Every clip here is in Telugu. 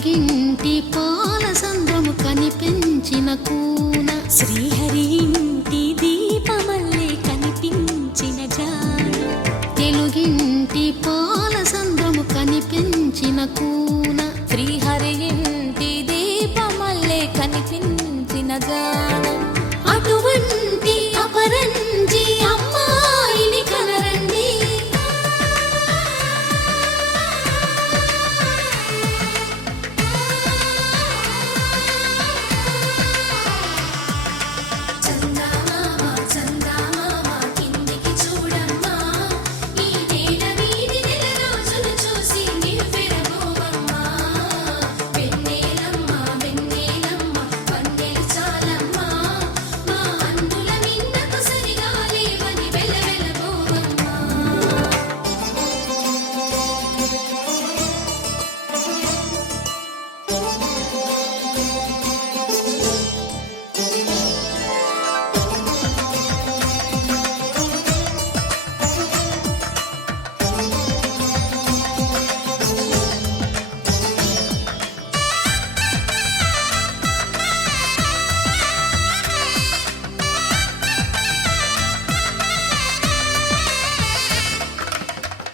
తెలుగింటి పాల సంద్రము కనిపించిన కూన శ్రీహరి ఇంటి దీపమల్లే కనిపించిన జాడ తెలుగింటి పాల సంద్రము కనిపించిన కూన శ్రీహరి ఇంటి దీపమల్లే కనిపించిన జాడ అటువంటి అపరంజి అమ్మాయిని కనరండి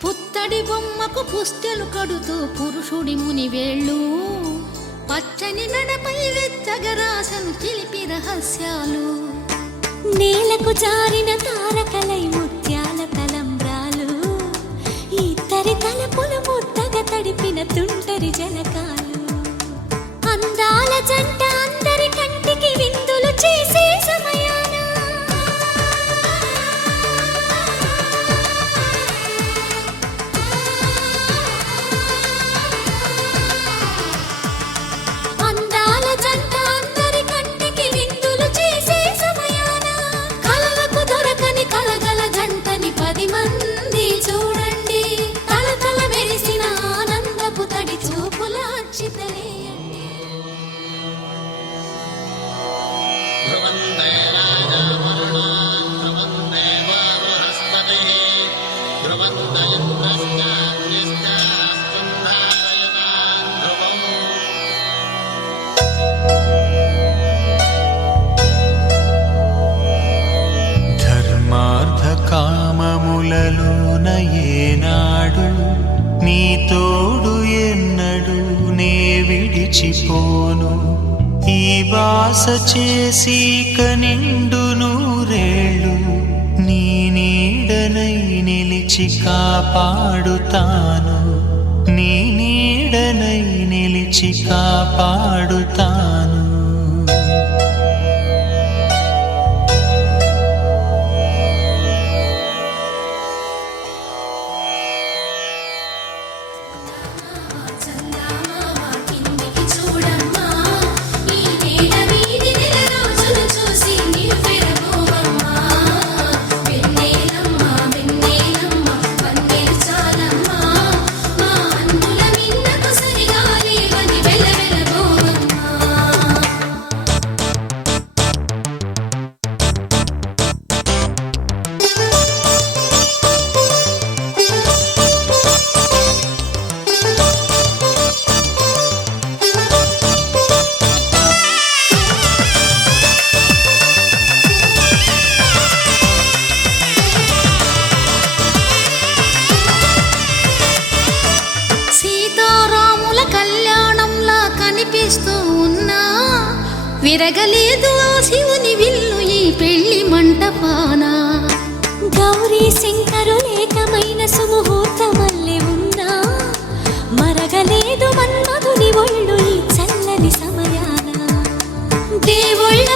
పుత్తడి బొమ్మకు పుస్తెలు కడుతూ పురుషుడి ముని వేళ్ళు పచ్చని నడపై వెచ్చగరాసను చిలిపి రహస్యాలు నేలకు జారిన తారకలై ముత్యాల తలంబ్రాలు ఇద్దరి తలపులు ముద్దగా తడిపిన తుంటరి జలకాలు అందాల జంట అందరి కంటికి విందులు చేసే సమయాన అందాల జంట అందరి కంటికి విందులు చేసే సమయాన కలలకు దొరకని కలగల జంటని 10 మంది చూడండి తలతల మెరిసిన ఆనందపు తడి చూపుల అక్షితలేయండి ధర్మార్థ కామములలోన ఏనాడు నీ తోడు ఎన్నడు నే విడిచిపోను ఈ వాస చేసి కనిండు నూరేళ్ళు నీ నీడనై నిలిచి కాపాడుతాను నీ నీడనై నిలిచి కాపాడుతాను సీతారాముల కళ్యాణంలా కనిపిస్తూ ఉన్నా విరగలేదు ఆ శివుని విల్లు ఈ పెళ్లి మంటపాన గౌరీ శంకరులేకమైన సుముహూర్తమల్లె ఉన్నా మరగలేదు మన్మధుని ఒళ్ళు ఈ చల్లని సమయాన దేవుళ్ళ